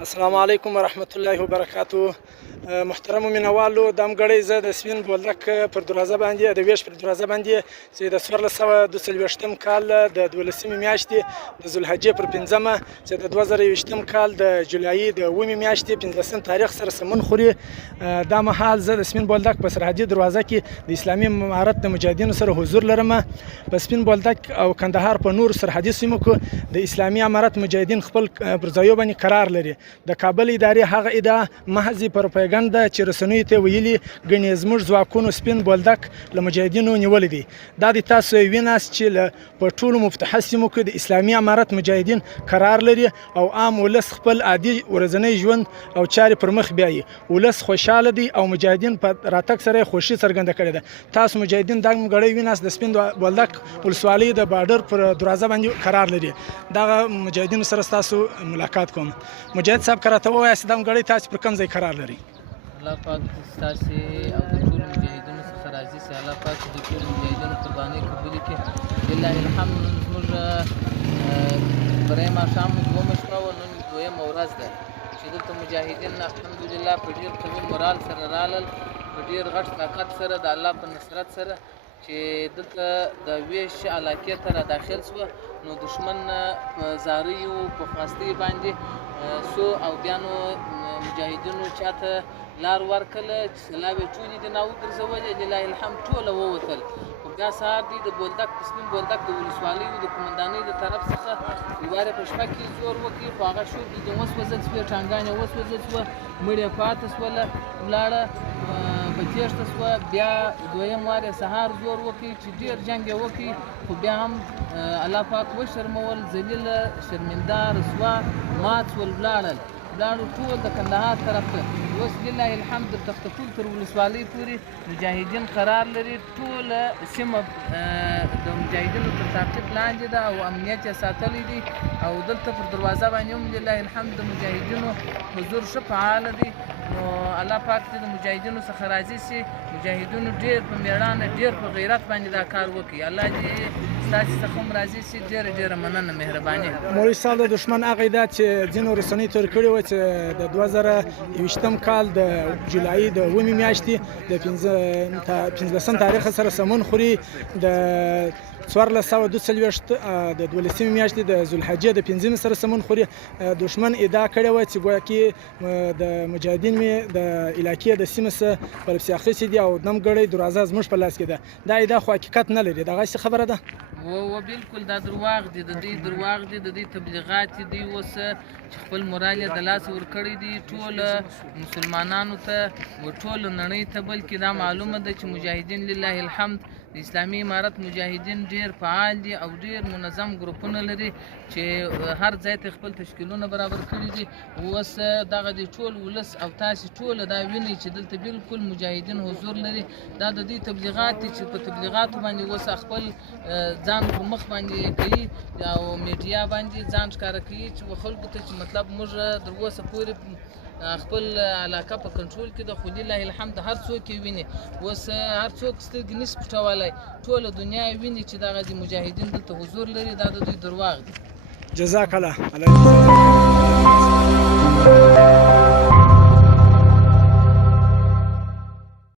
السلام علیکم ورحمت الله وبرکاتو. محترم مینوالو، دا مګړی زه د سپین بولدک پر دروازه باندې د ویش پر دروازه باندې چې د 1442 کال د 12 میاشتې د ذوالحجې پر 5مه چې د 2020 کال د جولای د 9 میاشتې 15 تاریخ سره سمون خوري. دا مهال زه د سپین بولدک په سرحدي دروازه کې د اسلامي امارت د مجاهدینو سره حضور لرم. په سپین بولدک او کندهار په نور سرحدي سیمو کې د اسلامي امارت مجاهدین خپل پر ځایو باندې قرار لري. د کابل ادارې هغه ادعا محض پروپاګاندا چې رسنیو ته ویلي ګڼې زموږ ځواکونو سپین بولدک له مجاهدینو نیولی دی. دا د تاسو ویناست چې په ټولو مفتوحه سیمو کې د اسلامي امارت مجاهدین قرار لري او عام ولس خپل عادي ورځنی ژوند او چارې پر مخ بیایي. ولس خوشحاله دی او مجاهدین په راتګ سره خوښي څرګنده کړې ده. تاسو مجاهدین دا مګړی ویناست د سپین بولدک ولسوالۍ د بارډر پر دروازه باندې قرار لري. دغه مجاهدینو سره تاسو ملاقات کوم. مجاهد صاحب که راته ووایاست دا مګړی تاسو پر کوم ځای قرار لري؟ الله پاک ستاسې او د ټولو مجاهدینو څخه راضي سي. الله پاک د ټولو مجاهدینو قربانۍ قبولې کړي. لله الحمد. نن زموږ بری ماښام 2مه شپه وه، نن 2مه ورځ ده چې دلته مجاهدین الحمدلله په ډېر قوي مورال سره رالل، په ډېر غټ طاقت سره د الله په نصرت سره چې دلته د ویش علاقې ته را داخل سوه. نو دشمن په زاریو په خواستۍ باندې سو او بیا نو مجاهدینو چاته لار ورکړله چې سلاوې ټولې دې نه وګرځولې. لله الحمد ټوله ووتل. خو بیا سهار دی د بولدک په سپین بولدک د ولسوالیو د قمندانۍ د طرف څخه یوارې په شپه کې زور وکړي، خو هغه شوب دي وسوځل سوې، ټانګانې وسوځل سوه، مړې پاته سوله، ولاړه په تېښته سوه. بیا دویم وار یې سهار زور وکړي چې ډېر جنګ یې وکړي، خو بیا هم الله پاک وشرمول، ذلیله شرمنده رسوا مات سول، ولاړل ټول د کندهار طرف ته. اوس لله الحمد د تختپول تر ولسوالۍ پورې مجاهدین قرار لري. ټوله سیمه د مجاهدینو تر تعقیب لاندې ده او امنیت یې ساتلی دی. او دلته پر دروازه باندې هم لله الحمد د مجاهدینو حضور ښه فعاله دی. نو الله پاک دې د مجاهدینو څخه راضي سي. مجاهدینو ډېر په مېړانه ډېر په غیرت باندې دا کار وکړي. الله دې ستاسې څخه هم راضي سي. ډېره ډېره مننه، مهرباني. مولوي صاحب، د دښمن هغه ادعا چې ځینو رسنیو تور کړې وه چې د 2020 کال د جولای د 9 میاشتې د 15 تاریخ سره سمون خوري، د 1442 د 12 میاشتې د ذوالحجې د 5مې سره سمون خوري. دښمن ادعا کړې وه چې ګویا کې د مجاهدین مې د علاقې د سیمې څخه پلپسې اخیستې دي او د مګړی دروازه زموږ په لاس کې ده. دا ادعا خو حقیقت نه لري. دغسې خبره ده؟ و بالکل دا درواغ دي، د دوی درواغ دي، د دوی تبلیغات دي. اوس چې خپل مورال یې د لاسه ورکړی دي ټوله مسلمانانو ته و ټوله نړۍ ته، بلکې دا معلومه ده چې مجاهدین لله الحمد د اسلامي امارت مجاهدین ډېر فعال دي او ډېر منظم ګروپونه لري چې هر ځای ته خپل تشکیلونه برابر کړي دي. اوس دغه د ټول ولس او تاسې ټوله دا وینئ چې دلته بالکل مجاهدین حضور لري. دا د دوی تبلیغات دي چې په تبلیغاتو باندې اوس خپل ځان په مخ باندې کوي او میډیا باندې ځان ښکاره کوي چې خلکو ته چې مطلب موږ تر اوسه پورې خپل علاقه په کنټرول کې ده. خو لله الحمد هر څوک یې ویني. اوس هر څوک سترګې نشي پټولی، ټوله دنیا یې ویني چې دغه د مجاهدین دلته حضور لري. دا د دوی درواغ دي. جزاک الله.